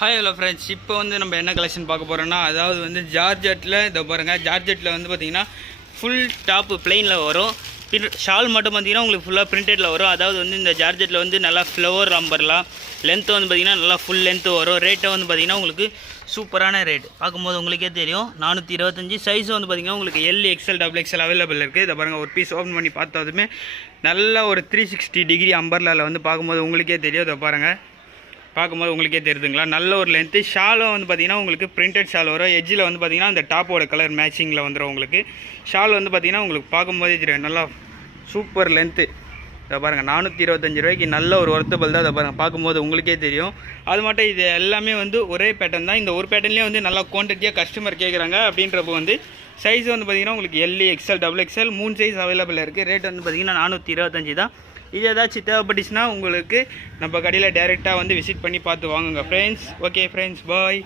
Hi hello friends, இப்போ வந்து நம்ம என்ன கலெக்ஷன் பார்க்க போகிறோன்னா, அதாவது வந்து ஜார்ஜெட்டில் இதை பாருங்கள். ஜார்ஜெட்டில் வந்து பார்த்திங்கன்னா ஃபுல் டாப்பு பிளெயினில் வரும். ஷால் மட்டும் பார்த்திங்கன்னா உங்களுக்கு ஃபுல்லாக பிரிண்டடில் வரும். அதாவது வந்து இந்த ஜார்ஜெட்டில் வந்து நல்லா ஃப்ளவர் அம்பர்லாம் லென்த்து வந்து பார்த்திங்கன்னா நல்லா ஃபுல் லென்த்து வரும். ரேட்டை வந்து பார்த்திங்கன்னா உங்களுக்கு சூப்பரான ரேட். பார்க்கும்போது உங்களுக்கே தெரியும், 425. சைஸ் வந்து பார்த்திங்கன்னா உங்களுக்கு XL XXL அவைலபிள் இருக்குது. இதை பாருங்கள், ஒரு பீஸ் ஓப்பன் பண்ணி பார்த்ததுமே நல்ல ஒரு 360 டிகிரி அம்பர்லாவில் வந்து பார்க்கும்போது உங்களுக்கே தெரியும். இதை பாருங்கள், பார்க்கும்போது உங்களுக்கே தெரியுதுங்களா, நல்ல ஒரு லென்த்து. ஷாலும் வந்து பார்த்திங்கன்னா உங்களுக்கு பிரிண்டட் ஷால் வரும். எஜ்ஜில் வந்து பார்த்திங்கன்னா அந்த டாப்போட கலர் மேட்சிங்கில் வந்துடும் உங்களுக்கு. ஷால் வந்து பார்த்திங்கன்னா உங்களுக்கு பார்க்கும்போதே தெரியும், நல்லா சூப்பர் லென்த்து. இதை பாருங்கள், 425 ரூபாய்க்கு நல்ல ஒரு ஒர்த்தபிள் தான். இதை பாருங்கள், பார்க்கும்போது உங்களுக்கே தெரியும். அது மட்டும் இது எல்லாமே வந்து ஒரே பேட்டர்ன் தான். இந்த ஒரு பேட்டர்லேயே வந்து நல்லா குவான்டிட்டியாக கஸ்டமர் கேட்குறாங்க. அப்படின்றப்போ வந்து சைஸ் வந்து பார்த்திங்கன்னா உங்களுக்கு XL XXL 3 சைஸ் அவைலபிள் இருக்குது. ரேட் வந்து பார்த்திங்கன்னா 425 தான். இது ஏதாச்சும் தேவைப்பட்டுச்சுன்னா உங்களுக்கு நம்ம கடையில் டைரெக்டாக வந்து விசிட் பண்ணி பார்த்து வாங்குங்க ஃப்ரெண்ட்ஸ். ஓகே ஃப்ரெண்ட்ஸ், பாய்.